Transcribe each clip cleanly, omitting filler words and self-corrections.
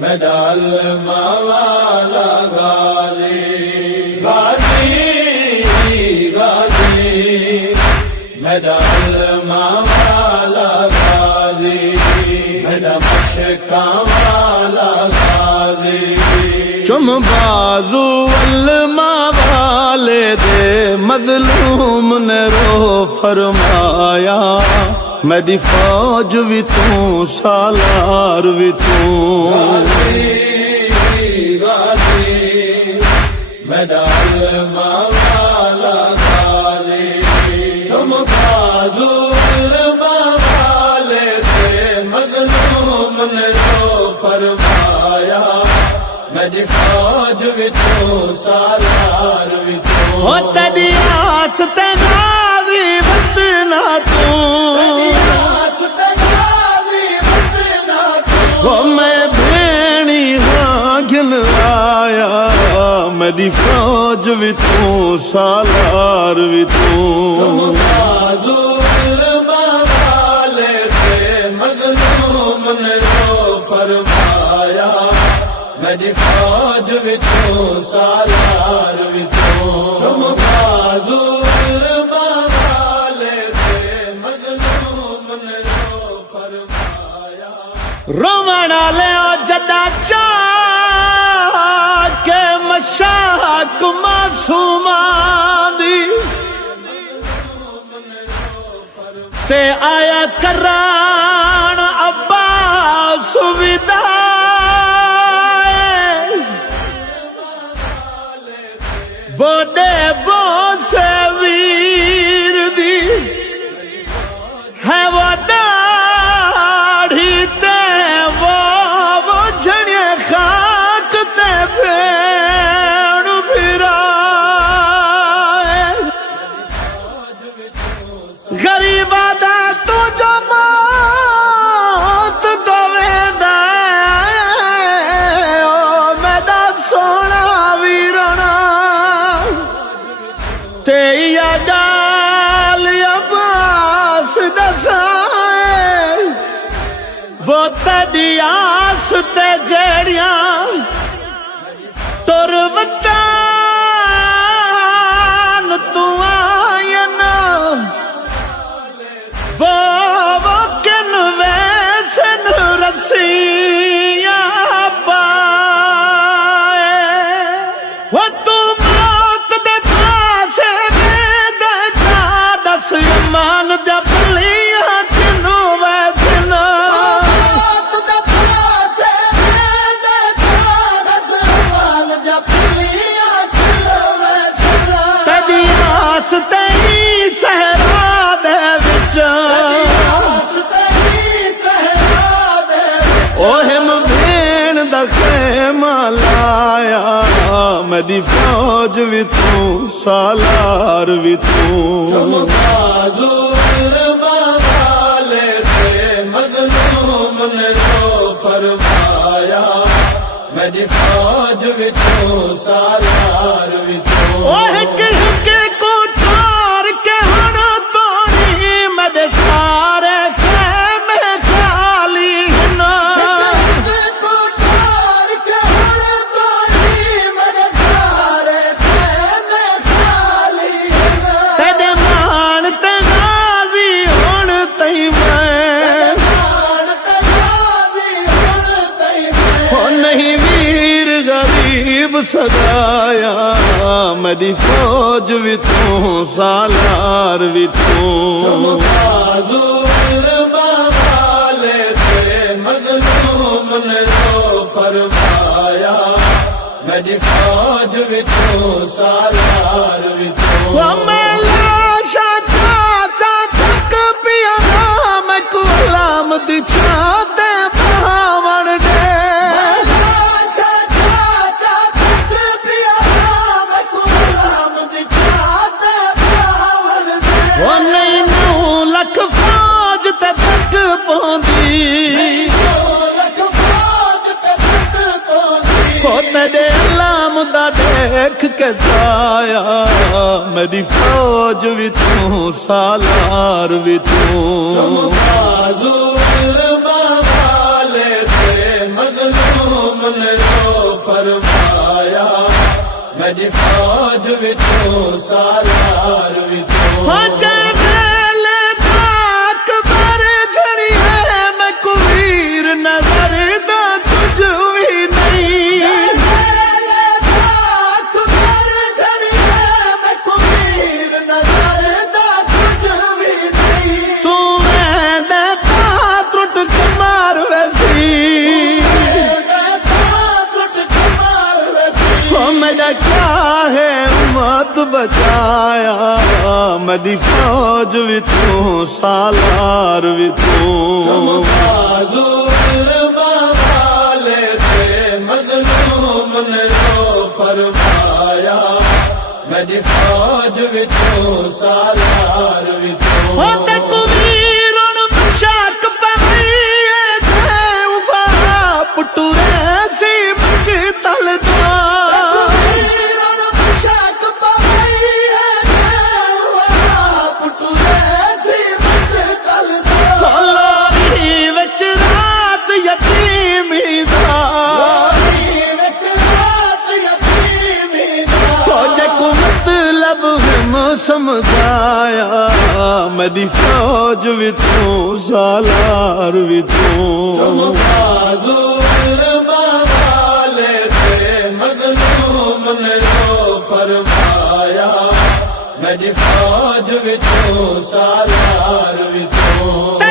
medal मावाला गाजी गाजी गाजी medal मावाला गाजी मेडा मशका वाला गाजी चुम बाजू अल्मा वाले दे मजलूम ने रो फरमाया मेरी फौज भी तू सालार भी तू मेडल मावाला गाजी तुम बाजू अल्मा वाले दे मजलूम ने रो फरमाया मेरी फौज भी तू सालार भी तू हो तेरी आस ते गाजी बतना तू वो मैं भेणी हाँ घिन आया मेरी फौज भी तू सालार भी तू बाजू अल्मा वाले थे मजलूम ने रो फरमाया मेरी फौज भी तू सालार भी तू बाजू अल्मा वाले थे मजलूम ने रो फरमाया रोवण आले जदा चा के मशाक मासूमा दी ते आया करान अब्बास विदा वो दे बो से वीर दी है वो दाढ़ी ते वो झड़िया खाक ते भेड़ फिरा गरीबा दा तू जो मौत दोवेदा ओ मेरा सोना वीरना ते या गाल अब्बास दसाए वो तेरी आस ते जेड़िया तुर वतन तू आयन वो किन वैसन रसिया पाए वो तू मौत दे पासे दे दस मान दा पलिया किनू वैसन मेरी फौज भी तू सालार भी तू बाजू अल्मा वाले थे मजलूम ने रो फरमाया मेरी फौज भी तू सालार भी तू के को तार के हण तोड़ी मेरे सारे खेमे खाली ना सजाया मेरी फौज भी तू सालार भी तू बाजू अल्मा वाले थे मजलूम ने रो फरमाया मेरी फौज भी तू सालार भी तू मैं लाशा चाहता थक पिया मैं गुलाम दी छाते भावण दे तेरे अलाम दा देख के साया मेरी फौज भी तू सालार भी तू बाजू अल्मा वाले थे मजलूम मनो फरमाया मेरी फौज विचों सालार विचों हो जैल ताक बर झड़ी है मैं कुवीर नजर दा कुछ भी नहीं ताक बर झड़ी है मैं कुवीर नजर दा कुछ भी नहीं तू मैं त्रुट कुमार वैसी मेरा क्या है उम्मत बचाया मेरी फौज विचों सालार विचों वाले थे मजलूम ने फरमाया मेरी फौज विचों सालार विचों पुटूरे सी मंग तल समझाया मेरी फौज विचों सालार विचों वाले थे मजलूम ने फरमाया मेरी फौज विचों सालार विचों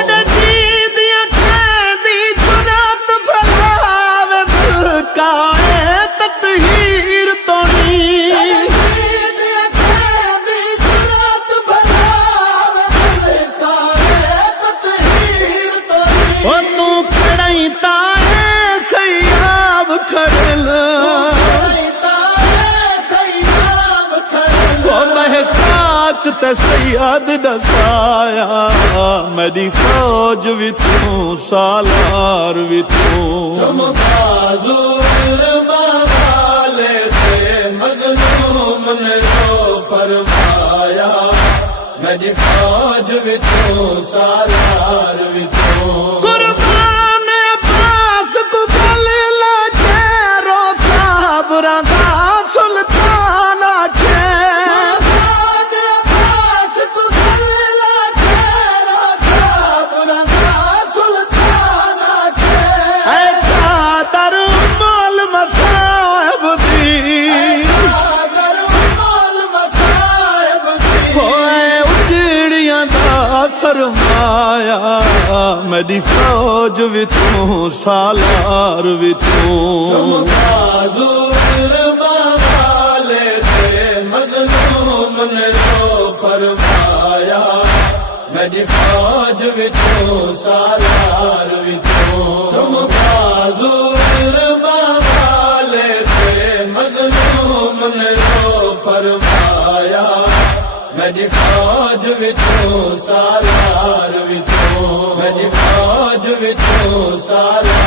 सैयद दसाया मेरी फौज विचों सालार विचों वाले थे मजलूम ने फरमाया मेरी फौज विचों सालार विचों कुर्बान अब्बास को गल लाके रो साबरा दा सुल्तान आखे सरमाया मेरी फौज विचों सालार विचों वाले थे मजलूम ने फरमाया मेरी फौज विचों सालार विचों वाले थे मजलूम ने फरमाया मेरी फौज विचों सालार विचों मेरी फौज विचों सालार